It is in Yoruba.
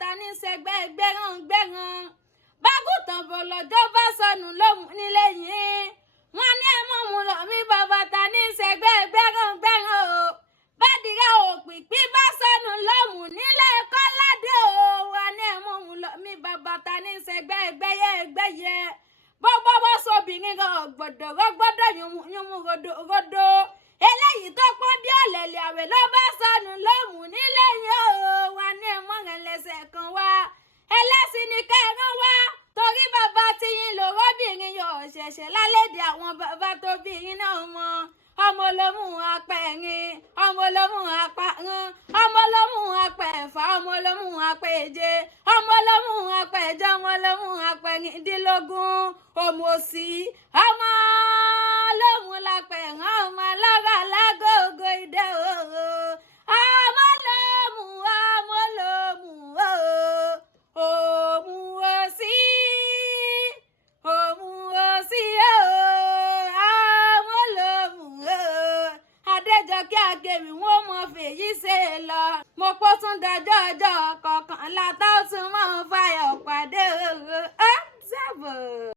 ta ní sẹgbẹ́ gbẹ́ràn bágùtàn bò lọ́jọ́ bá sọnù lóhùn nílé yìí wọ́n ní ẹ mọ̀ mú lọ mí bàbá ta ní sẹgbẹ́ gbẹ́ràn o bádìrẹ́ òpìpí bá sọnù lóhùn nílé kọ́ládé o wọ́n ní ẹ mọ̀ mú lọ mí bàbá ta ní sẹgbẹ́ gbẹ́yẹ gbogbo bó sobìnrin gbọ́dọ̀ yúnmú rodo eléyìí tó pọ́n bí ọ̀lẹ̀lẹ̀ àwẹ̀ ló bá sọnù lóhùn nílé yìí o wọ́n ní ẹ mọ̀ rẹ̀ lẹ́sẹ̀ kan wá ẹlẹ́sìn ní kẹrin wá torí bàbá tiyín lòróbìnrin yóò ṣẹ̀ṣẹ̀ lálẹ́dẹ̀ àwọn bàbá tó bí yín náà mọ́ ọmọ olómù apẹ̀rin ọmọ olómù apárun ọmọ olómù apẹ̀fà ọmọ olómù apẹ̀je ọmọ olómù apẹ̀jọ ọmọ olómù apẹ̀rindínlógún ọmọ òsì ọmọ olómù lápẹ̀rán ọmọ alára lágógó ìdẹ òru ọmọ olómù òmùwòsí Adéjọkẹ́ Àgẹ̀mí wọn mọ fèyí ṣe lọ mo pọ́ tún dájọ́ ọjọ́ kọkànlá tó tún mọ́ fàyọ̀ pàdé.